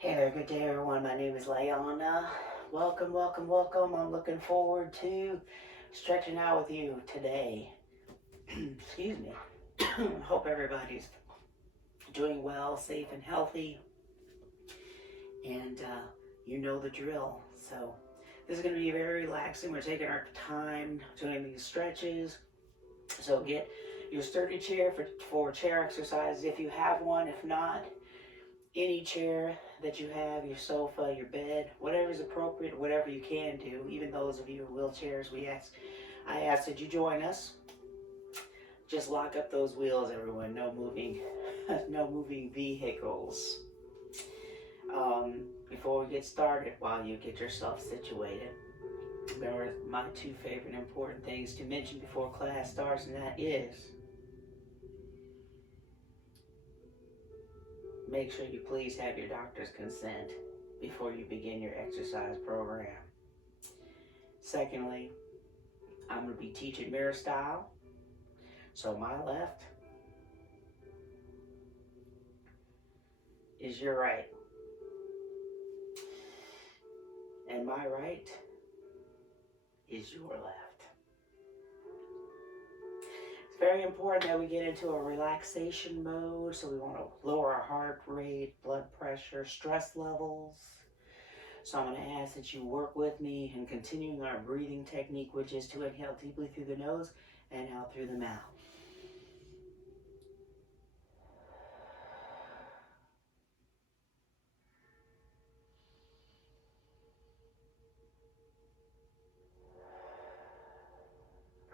Hey there, good day everyone. My name is Layana. Welcome, welcome, welcome. I'm looking forward to stretching out with you today. Excuse me. Hope everybody's doing well, safe, and healthy, and you know the drill. So, this is going to be very relaxing. We're taking our time doing these stretches. So, get your sturdy chair for chair exercises if you have one. If not, any chair that you have, your sofa, your bed, whatever is appropriate, whatever you can do, even those of you in wheelchairs, I ask that you join us. Just lock up those wheels, everyone. No moving, no moving vehicles. Before we get started, while you get yourself situated, there are my two favorite important things to mention before class starts, and that is make sure you please have your doctor's consent before you begin your exercise program. Secondly, I'm going to be teaching mirror style. So my left is your right, and my right is your left. It's very important that we get into a relaxation mode. So we want to lower our heart rate, blood pressure, stress levels. So I'm going to ask that you work with me in continuing our breathing technique, which is to inhale deeply through the nose and out through the mouth.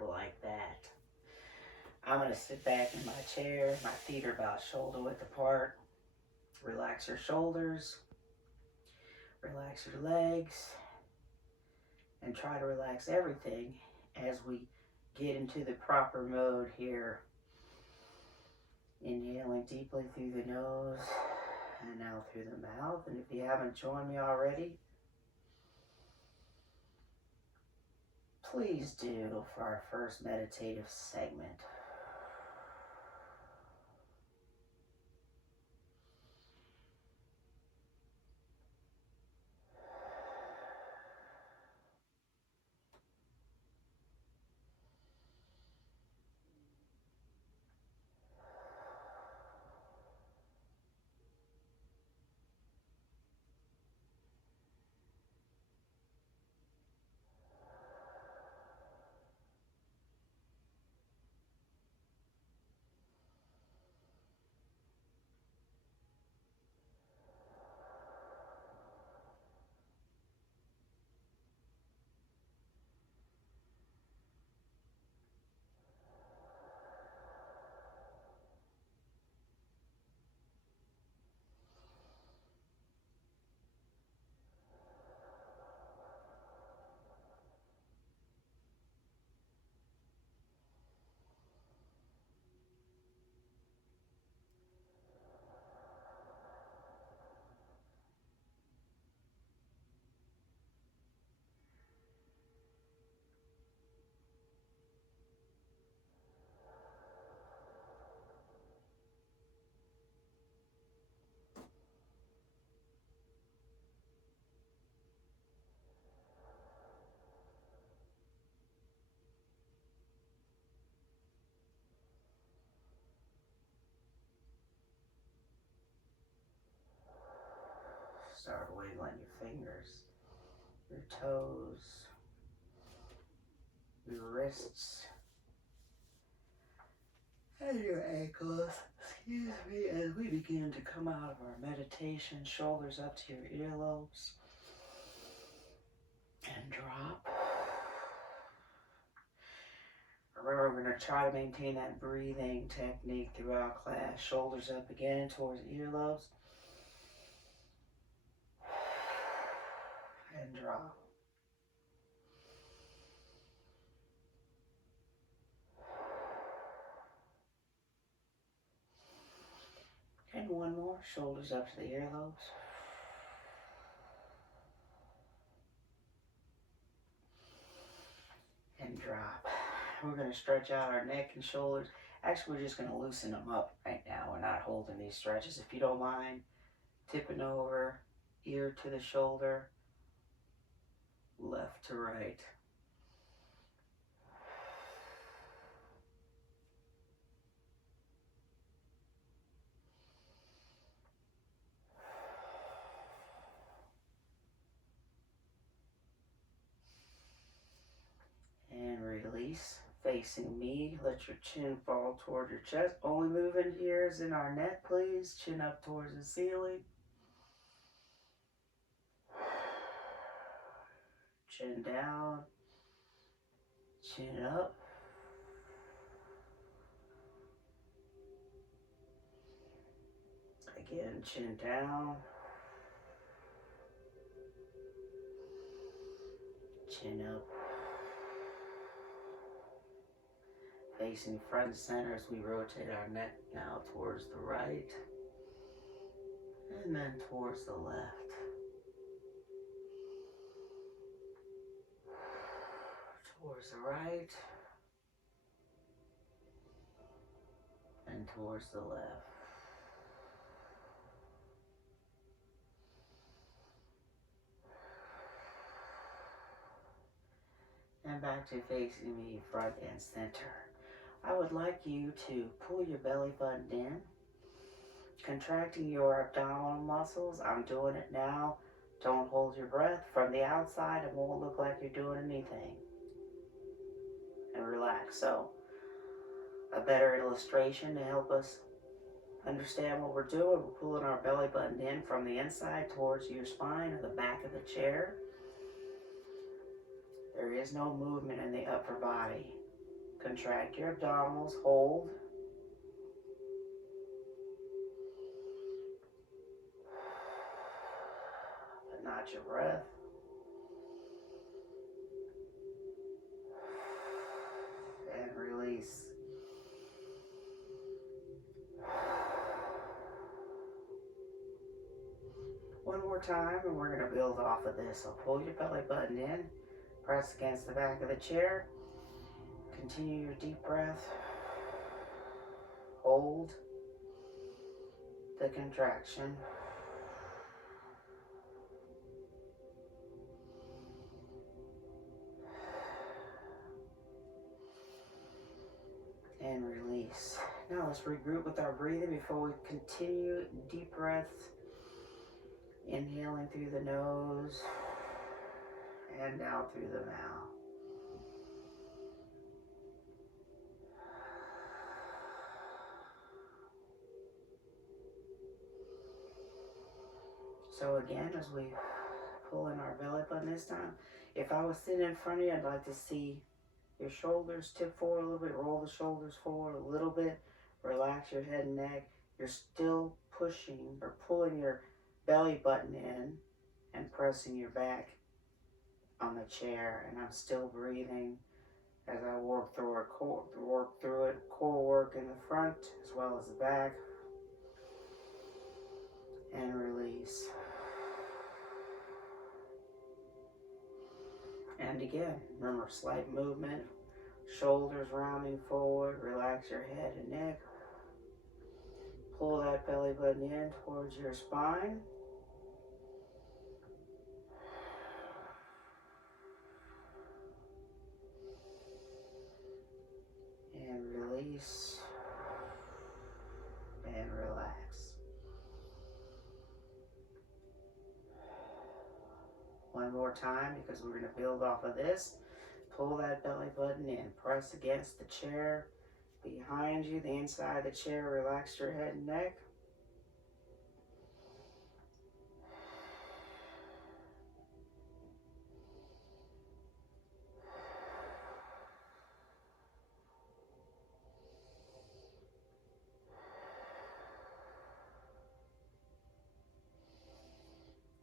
Like that. I'm going to sit back in my chair. My feet are about shoulder width apart. Relax your shoulders. Relax your legs. And try to relax everything as we get into the proper mode here. Inhaling deeply through the nose and out through the mouth. And if you haven't joined me already, please do for our first meditative segment. Start wiggling your fingers, your toes, your wrists, and your ankles. Excuse me, as we begin to come out of our meditation, shoulders up to your earlobes, and drop. Remember, we're going to try to maintain that breathing technique throughout class. Shoulders up again towards the earlobes, and drop. And one more, shoulders up to the earlobes. And drop. We're going to stretch out our neck and shoulders. Actually, we're just going to loosen them up right now. We're not holding these stretches. If you don't mind, tipping over, ear to the shoulder, left to right. And release. Facing me, let your chin fall toward your chest. Only moving here is in our neck, please. Chin up towards the ceiling. Chin down. Chin up. Again, chin down. Chin up. Facing front center as we rotate our neck now towards the right. And then towards the left. Towards the right. And towards the left. And back to facing me front and center. I would like you to pull your belly button in, contracting your abdominal muscles. I'm doing it now. Don't hold your breath. From the outside, it won't look like you're doing anything. And relax. So, a better illustration to help us understand what we're doing. We're pulling our belly button in from the inside towards your spine or the back of the chair. There is no movement in the upper body. Contract your abdominals, hold. But not your breath. And release. One more time, and we're going to build off of this. So pull your belly button in, press against the back of the chair. Continue your deep breath. Hold the contraction. And release. Now let's regroup with our breathing before we continue. Deep breath. Inhaling through the nose and out through the mouth. So again, as we pull in our belly button this time, if I was sitting in front of you, I'd like to see your shoulders tip forward a little bit, roll the shoulders forward a little bit, relax your head and neck. You're still pushing or pulling your belly button in and pressing your back on the chair, and I'm still breathing as I work through it, core work in the front as well as the back, and release. And again, remember, slight movement, shoulders rounding forward, relax your head and neck, pull that belly button in towards your spine. And release and relax. One more time, because we're going to build off of this. Pull that belly button in, press against the chair behind you, the inside of the chair. Relax your head and neck.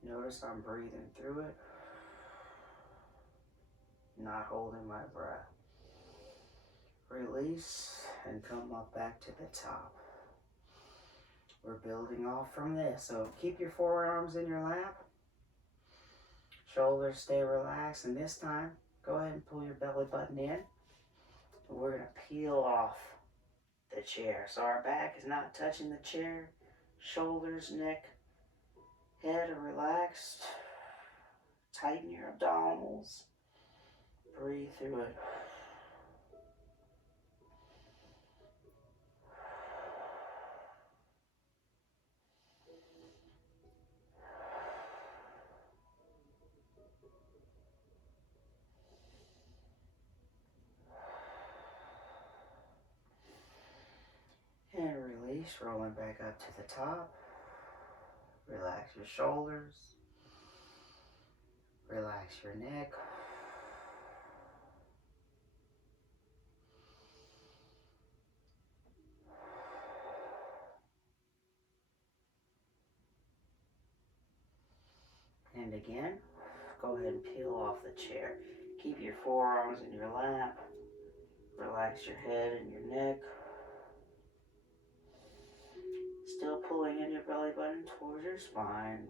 Notice I'm breathing through it, not holding my breath. Release and come up back to the top. We're building off from this. So keep your forearms in your lap. Shoulders stay relaxed. And this time, go ahead and pull your belly button in. And we're going to peel off the chair. So our back is not touching the chair. Shoulders, neck, Head are relaxed. Tighten your abdominals. Breathe through it. And release, rolling back up to the top. Relax your shoulders. Relax your neck. And again, go ahead and peel off the chair. Keep your forearms in your lap. Relax your head and your neck. Still pulling in your belly button towards your spine.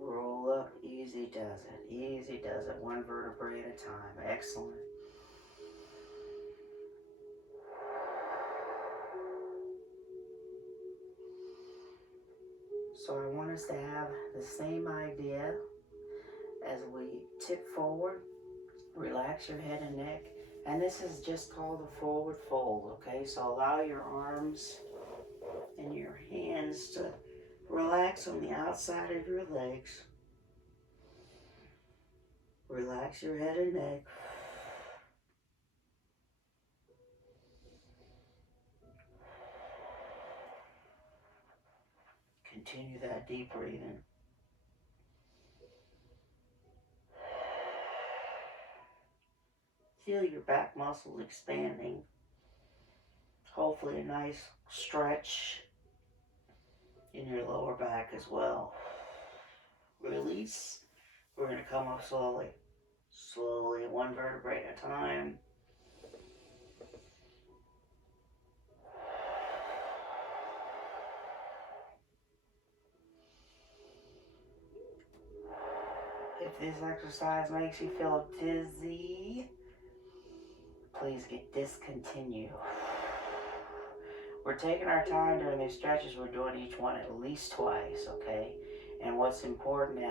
Roll up, easy does it, easy does it, one vertebrae at a time, excellent. So I want us to have the same idea as we tip forward, relax your head and neck, and this is just called a forward fold, okay? So allow your arms and your hands to relax on the outside of your legs. Relax your head and neck. Continue that deep breathing. Feel your back muscles expanding. Hopefully a nice stretch in your lower back as well. Release. We're going to come up slowly. Slowly, one vertebrae at a time. If this exercise makes you feel dizzy, please discontinue. We're taking our time during these stretches. We're doing each one at least twice, okay? And what's important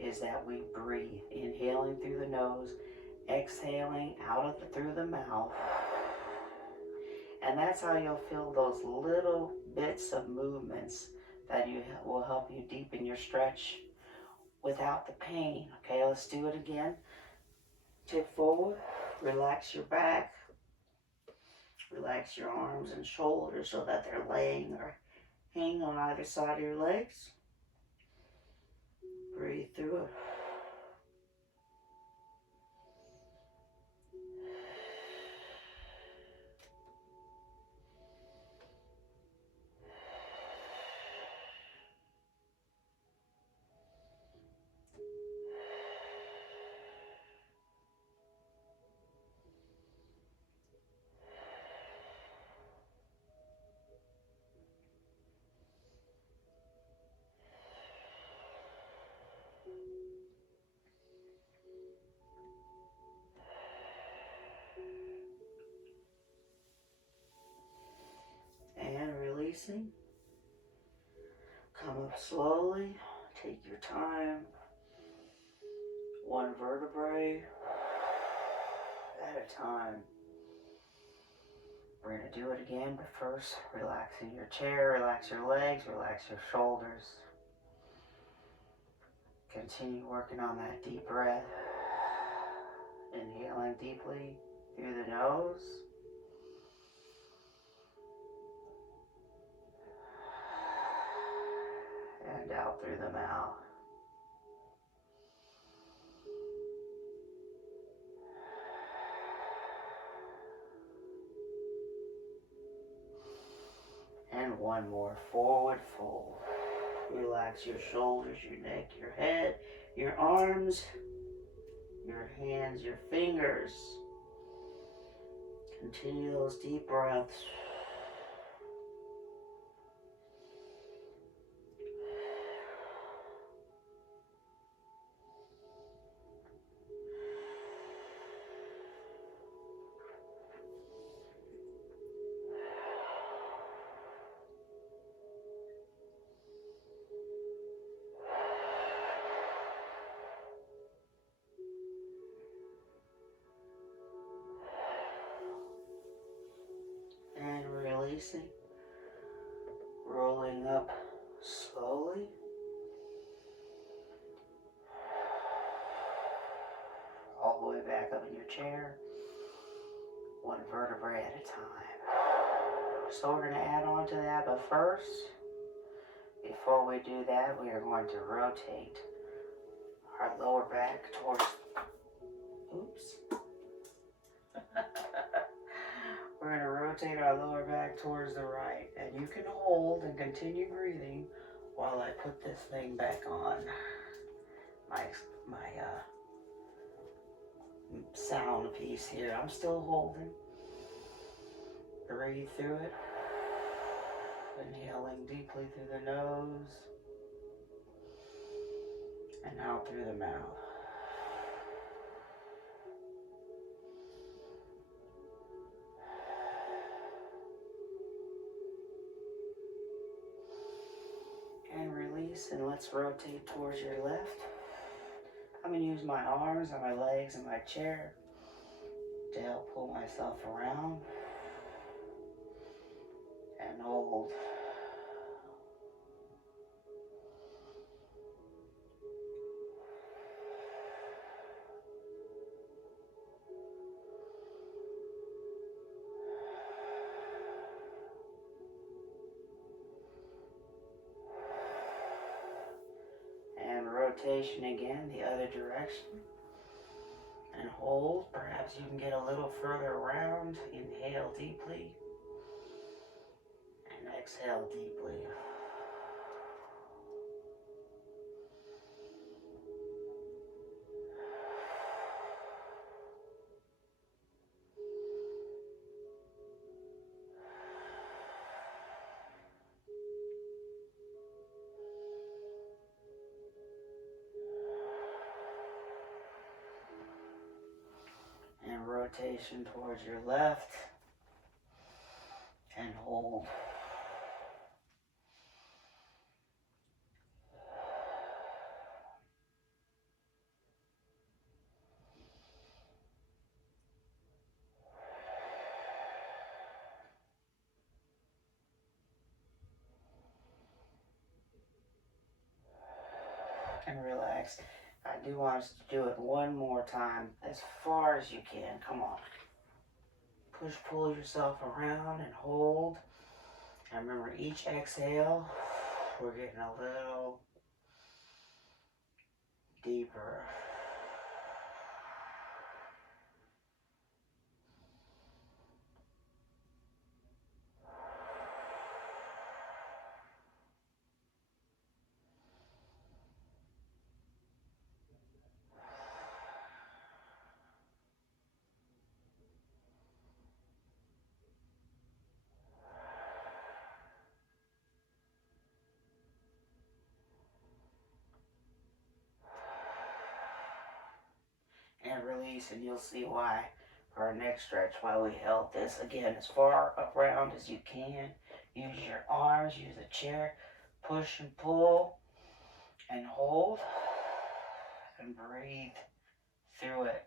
is that we breathe, inhaling through the nose, exhaling through the mouth. And that's how you'll feel those little bits of movements that will help you deepen your stretch without the pain. Okay, let's do it again. Tip forward, relax your back, relax your arms and shoulders so that they're laying or hanging on either side of your legs. Breathe through it. And releasing. Come up slowly. Take your time. One vertebrae at a time. We're going to do it again, but first, relaxing your chair, relax your legs, relax your shoulders. Continue working on that deep breath. Inhaling deeply through the nose. And out through the mouth. And one more, forward fold. Relax your shoulders, your neck, your head, your arms, your hands, your fingers. Continue those deep breaths. releasing, rolling up slowly. All the way back up in your chair, one vertebrae at a time. So we're going to add on to that, but first, before we do that, we are going to rotate our lower back towards, oops. We're going to rotate our lower back towards the right, and you can hold and continue breathing while I put this thing back on. My sound piece here. I'm still holding. Breathe through it. Inhaling deeply through the nose and out through the mouth. And release, and let's rotate towards your left. I'm going to use my arms and my legs and my chair to help pull myself around and hold. And rotation again, the other direction. And hold. Perhaps you can get a little further around. Inhale deeply. And exhale deeply. And rotation towards your left. And hold. And relax. I do want us to do it one more time, as far as you can. Come on. Push, pull yourself around and hold. And remember, each exhale, we're getting a little deeper. And release, and you'll see why for our next stretch, why we held this again as far around as you can. Use your arms, use a chair, push and pull and hold and breathe through it.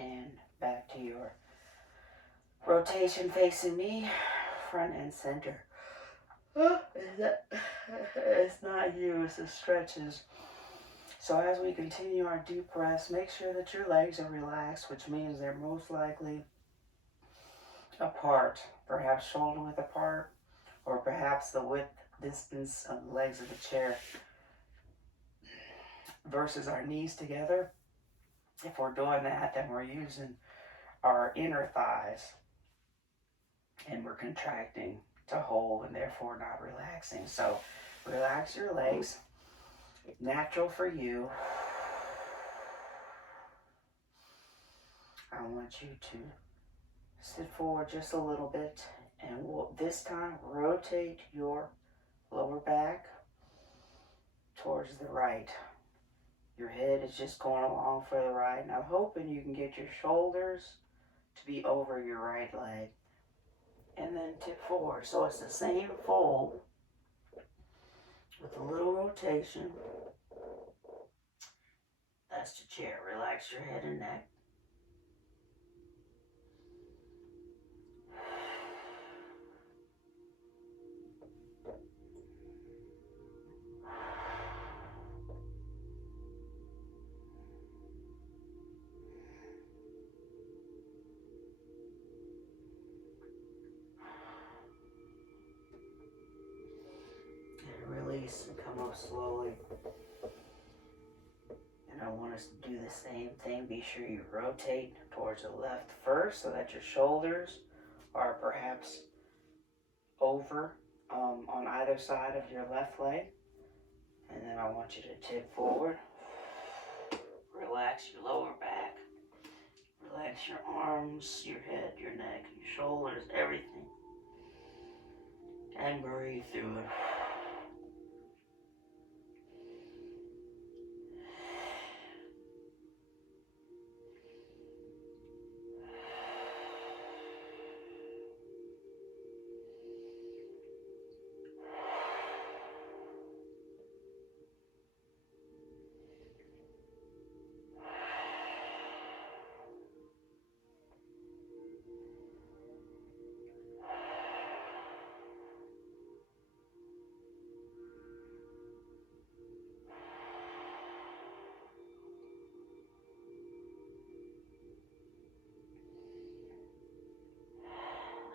And back to your rotation facing me, front and center. It's not you, it's the stretches. So as we continue our deep breaths, make sure that your legs are relaxed, which means they're most likely apart, perhaps shoulder width apart, or perhaps the width distance of the legs of the chair versus our knees together. If we're doing that, then we're using our inner thighs and we're contracting to hold and therefore not relaxing. So relax your legs. Natural for you. I want you to sit forward just a little bit, and we'll this time rotate your lower back towards the right. Your head is just going along for the right. And I'm hoping you can get your shoulders to be over your right leg. And then tip forward. So it's the same fold with a little rotation. That's the chair. Relax your head and neck. And release and come up slowly. And I want us to do the same thing. Be sure you rotate towards the left first so that your shoulders are perhaps over on either side of your left leg. And then I want you to tip forward. Relax your lower back. Relax your arms, your head, your neck, your shoulders, everything. And breathe through it.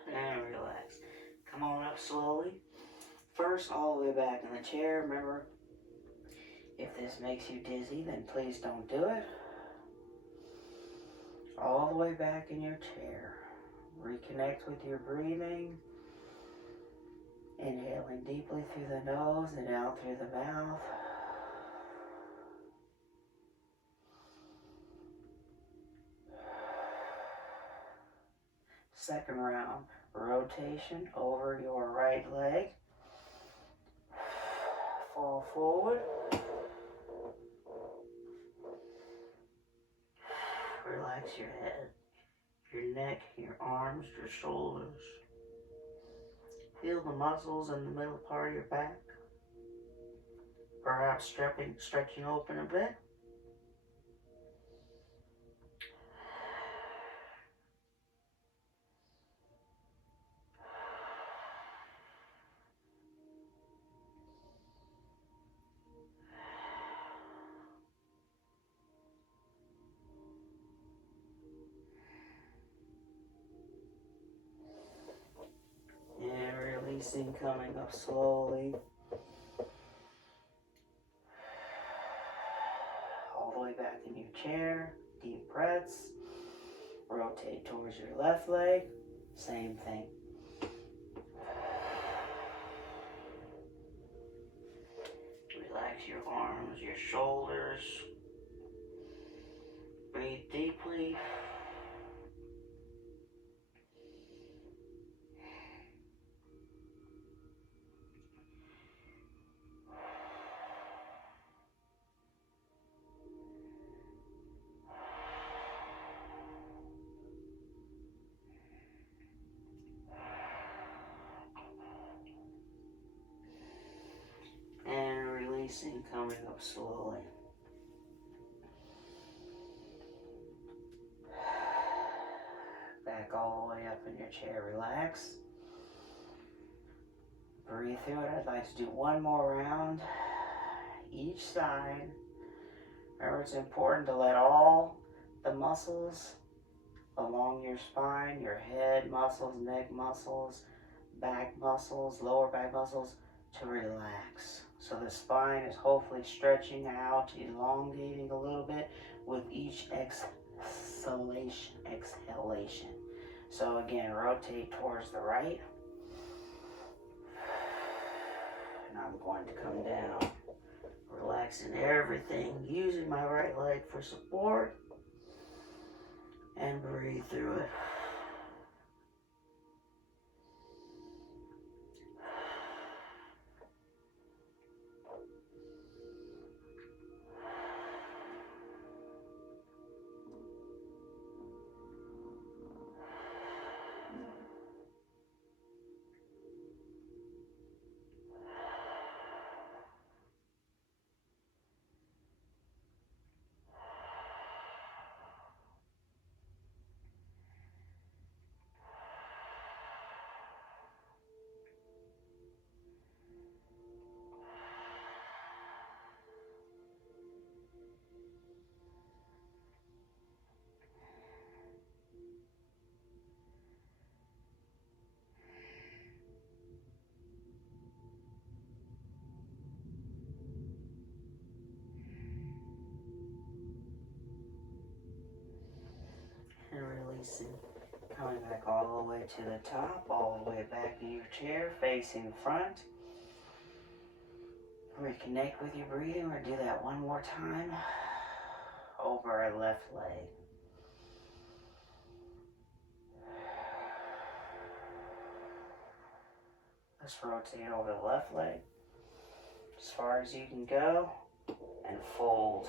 And relax. Come on up slowly. First, all the way back in the chair. Remember, if this makes you dizzy, then please don't do it. All the way back in your chair. Reconnect with your breathing. Inhaling deeply through the nose and out through the mouth. Second round, rotation over your right leg. Fall forward. Relax your head, your neck, your arms, your shoulders. Feel the muscles in the middle part of your back. Perhaps stretching open a bit. And releasing, coming up slowly. All the way back in your chair. Deep breaths. Rotate towards your left leg. Same thing. Relax your arms, your shoulders. Breathe deeply. And releasing, coming up slowly. Back all the way up in your chair, relax. Breathe through it. I'd like to do one more round each side. Remember, it's important to let all the muscles along your spine, your head muscles, neck muscles, back muscles, lower back muscles, to relax. So the spine is hopefully stretching out, elongating a little bit with each exhalation. So again, rotate towards the right. And I'm going to come down, relaxing everything, using my right leg for support, and breathe through it. releasing. Coming back all the way to the top, all the way back in your chair, facing front. Reconnect with your breathing. We're gonna do that one more time. Over our left leg. Let's rotate over the left leg as far as you can go and fold.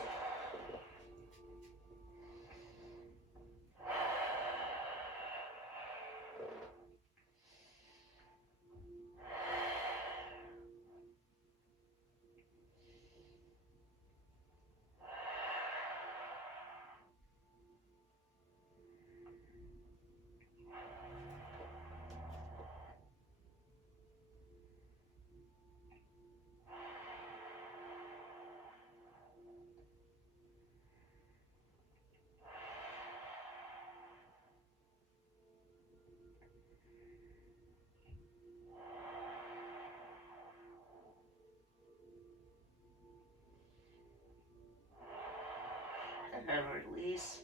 And release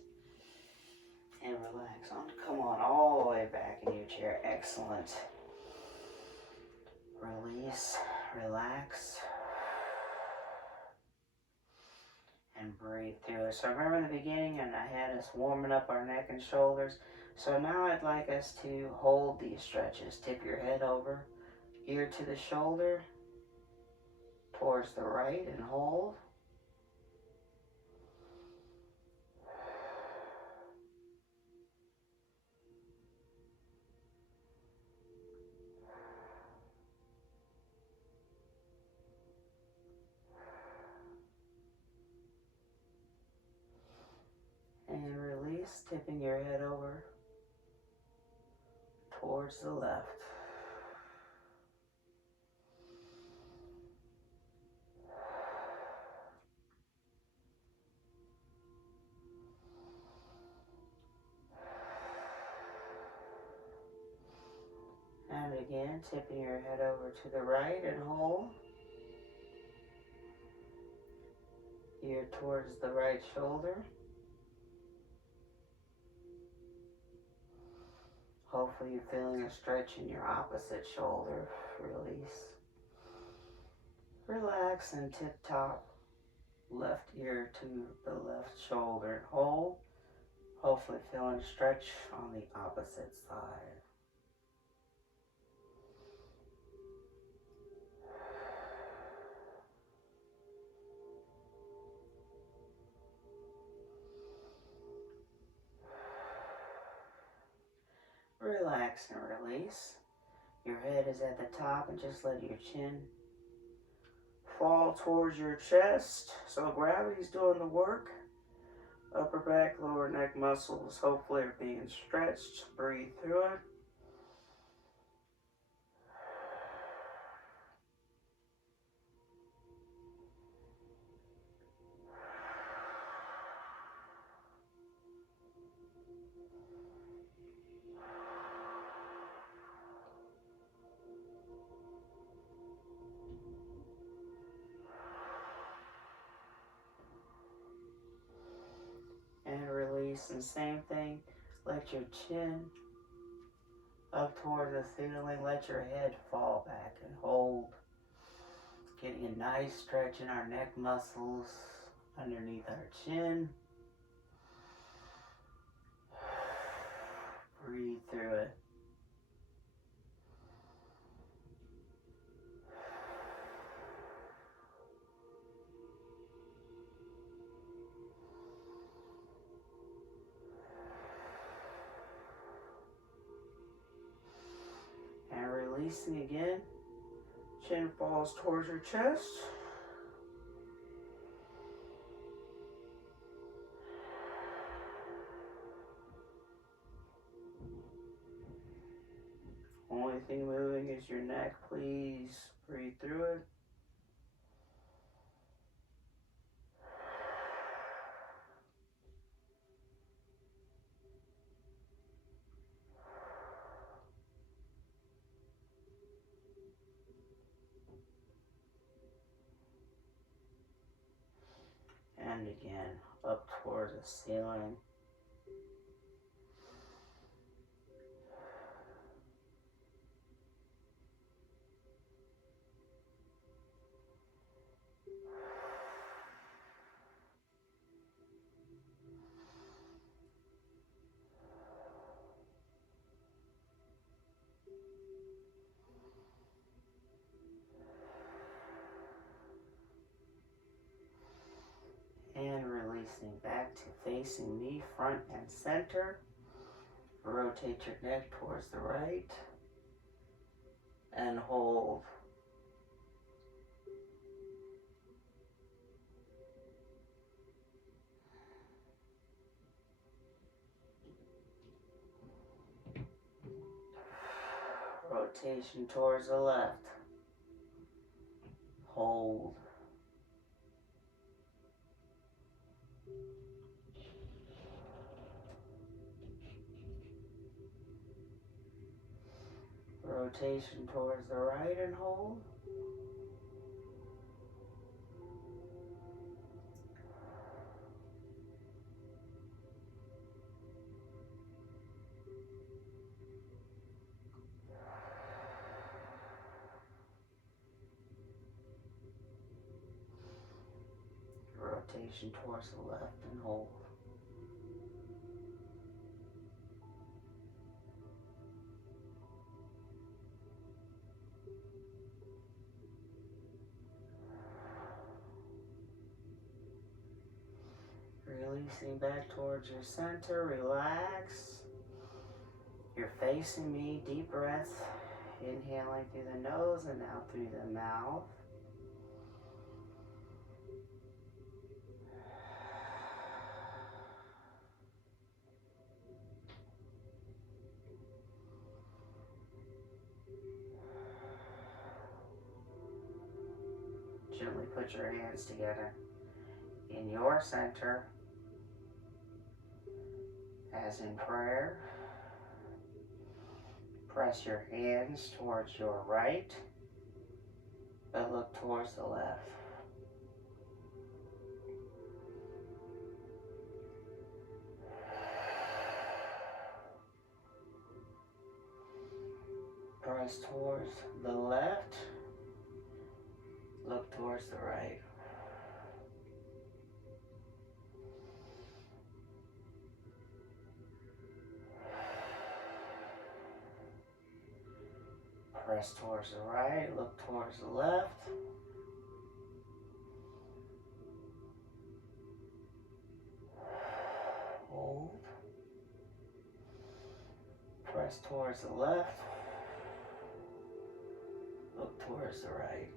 and relax on. Come on, all the way back in your chair. Excellent. Release, relax, and breathe through it. So remember in the beginning, and I had us warming up our neck and shoulders. So now I'd like us to hold these stretches. Tip your head over, ear to the shoulder, towards the right, and hold. And release, tipping your head over towards the left. And again, tipping your head over to the right and hold. Ear towards the right shoulder. Hopefully you're feeling a stretch in your opposite shoulder. Release. Relax and tip top left ear to the left shoulder. Hold. Hopefully feeling a stretch on the opposite side. Relax and release. Your head is at the top and just let your chin fall towards your chest. So gravity's doing the work. Upper back, lower neck muscles hopefully are being stretched. Breathe through it. And release, and same thing, let your chin up toward the ceiling, let your head fall back and hold. Getting a nice stretch in our neck muscles underneath our chin. Breathe through it. And releasing again. Chin falls towards your chest. Only thing moving is your neck. Please breathe through it. And again, up towards the ceiling. front and center. Rotate your neck towards the right and hold. Rotation towards the left. Hold. Rotation towards the right and hold. Rotation towards the left and hold. Releasing back towards your center, relax. You're facing me, deep breath. Inhaling through the nose and out through the mouth. Gently put your hands together in your center, as in prayer. Press your hands towards your right, but look towards the left. Press towards the left, look towards the right. Press towards the right, look towards the left. Hold. Press towards the left, look towards the right.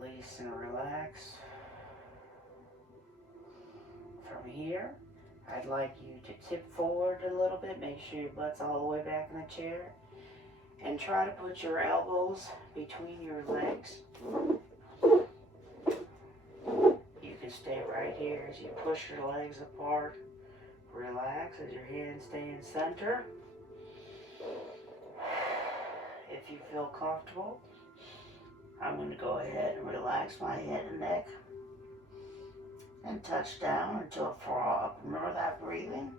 Release and relax. From here, I'd like you to tip forward a little bit. Make sure your butt's all the way back in the chair. And try to put your elbows between your legs. You can stay right here as you push your legs apart. Relax as your hands stay in center. If you feel comfortable, I'm going to go ahead and relax my head and neck and touch down into a frog. Remember that breathing?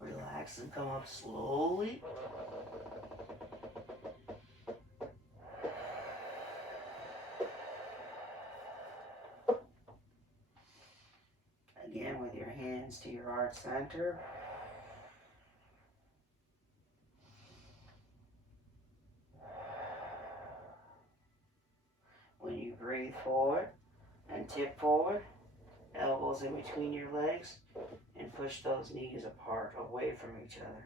Relax and come up slowly. Again, with your hands to your heart center. When you breathe forward and tip forward, elbows in between your legs, and push those knees apart, away from each other.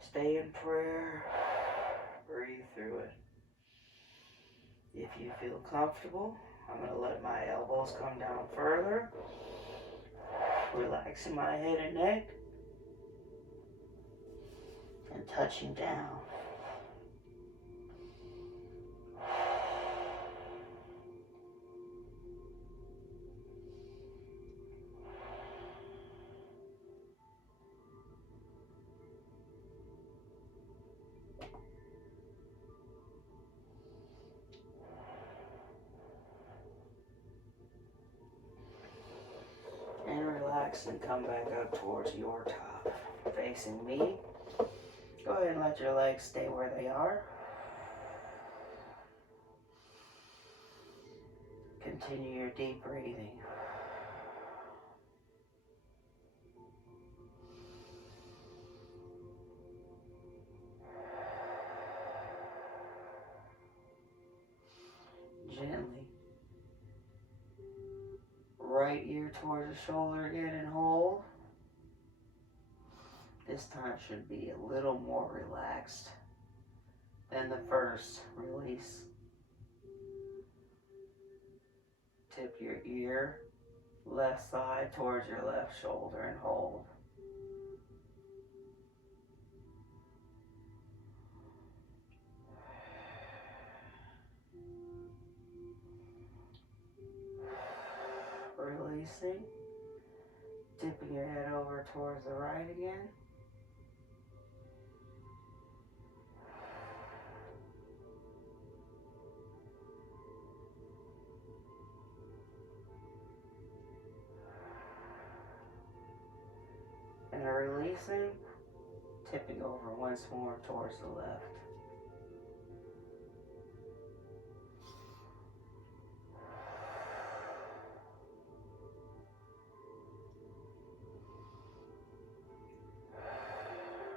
Stay in prayer. Breathe through it. If you feel comfortable, I'm going to let my elbows come down further. Relaxing my head and neck. And touching down. relax and come back up towards your top. Facing me. Go ahead and let your legs stay where they are. Continue your deep breathing. Gently. Right ear towards the shoulder again and hold. This time should be a little more relaxed than the first. Release. Tip your ear left side towards your left shoulder and hold. Releasing. Tipping your head over towards the right again. And releasing, tipping over once more towards the left.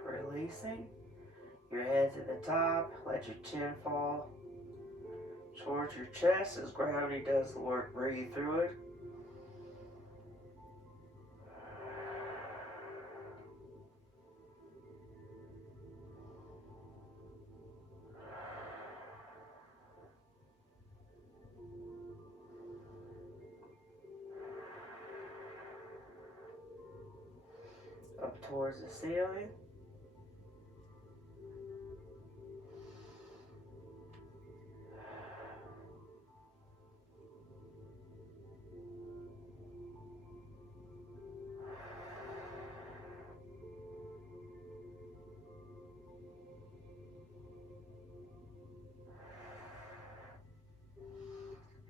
Releasing, your head to the top, let your chin fall towards your chest as gravity does the work. Breathe through it. Up towards the ceiling.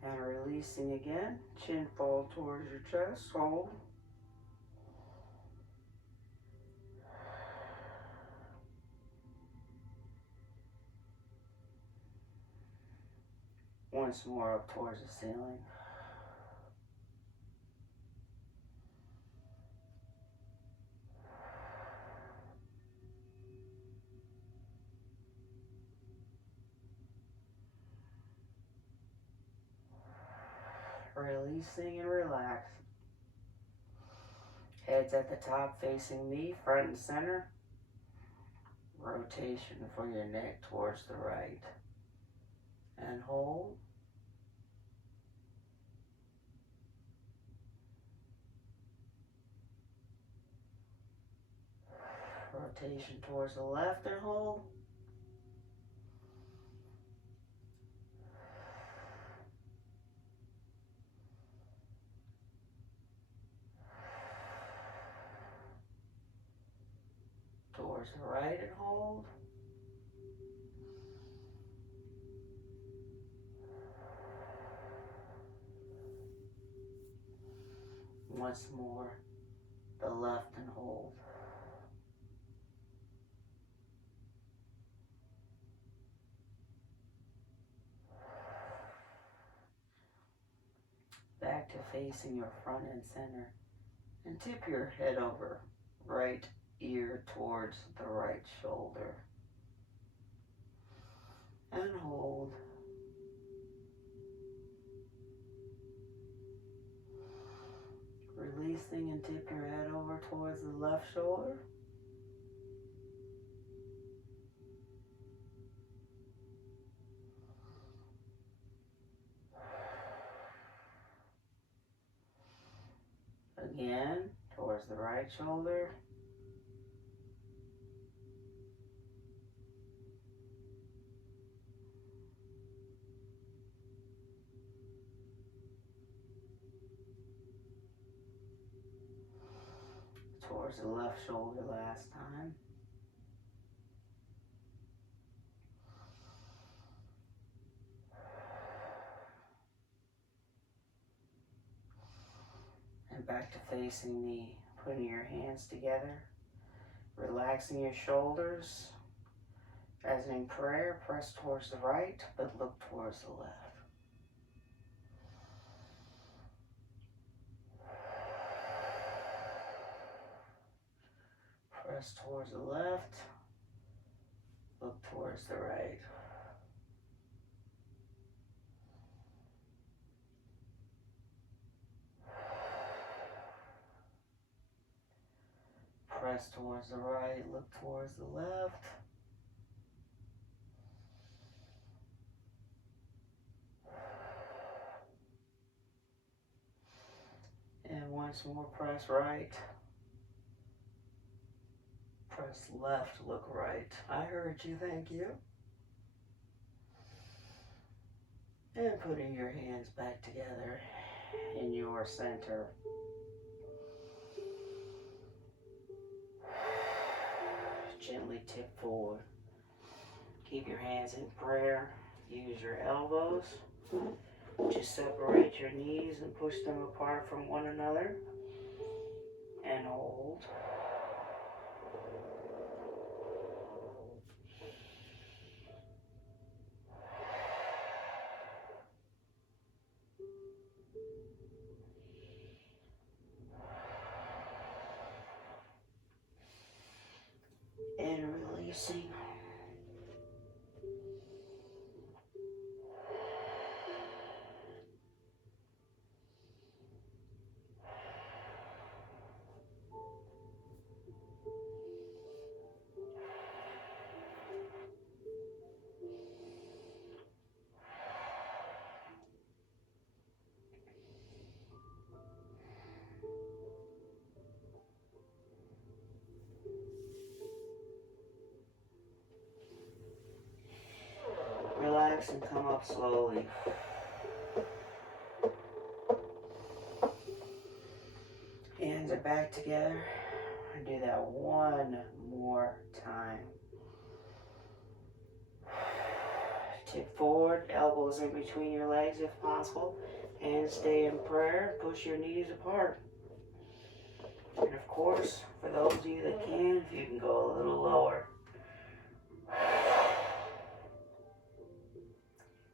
And releasing again, chin fall towards your chest, hold. Once more up towards the ceiling. Releasing and relax. Heads at the top facing me, front and center. Rotation for your neck towards the right. And hold. Rotation towards the left and hold. Towards the right and hold. Once more, the left and hold. Back to facing your front and center. And tip your head over. Right ear towards the right shoulder. And hold. Releasing and tip your head over towards the left shoulder. Again, towards the right shoulder. Towards the left shoulder last time. And back to facing me, putting your hands together, relaxing your shoulders. As in prayer, press towards the right, but look towards the left. Press towards the left, look towards the right. Press towards the right, look towards the left. And once more, press right. Press left, look right. I heard you, thank you. And putting your hands back together in your center. Gently tip forward. Keep your hands in prayer. Use your elbows. Just separate your knees and push them apart from one another. And hold. And releasing. Relax and come up slowly. Hands are back together. And do that one more time. Tip forward, elbows in between your legs if possible. Hands stay in prayer. Push your knees apart. And of course, for those of you that can, you can go a little lower.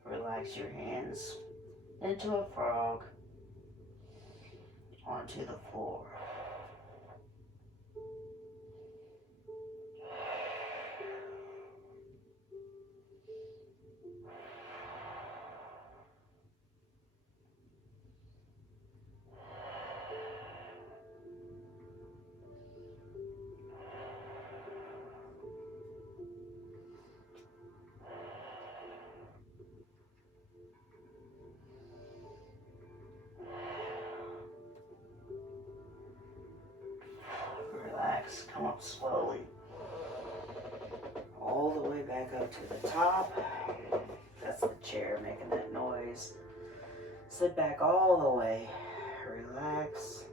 Relax your hands into a frog onto the floor. Relax, come up slowly. All the way back up to the top. That's the chair making that noise. Sit back all the way. Relax.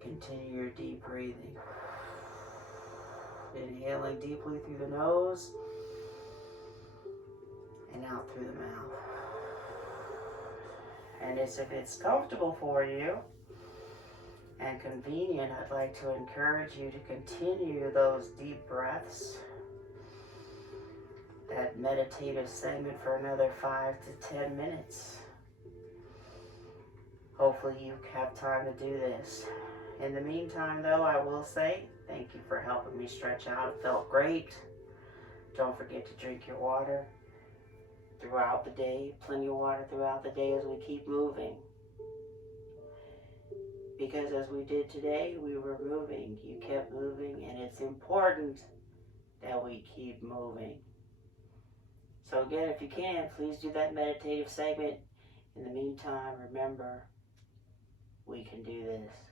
Continue your deep breathing. Inhaling deeply through the nose and out through the mouth. And if it's comfortable for you and convenient, I'd like to encourage you to continue those deep breaths, that meditative segment for another 5 to 10 minutes. Hopefully you have time to do this. In the meantime, though, I will say thank you for helping me stretch out. It felt great. Don't forget to drink your water throughout the day. Plenty of water throughout the day as we keep moving. Because as we did today, we were moving. You kept moving, and it's important that we keep moving. So again, if you can, please do that meditative segment. In the meantime, remember, we can do this.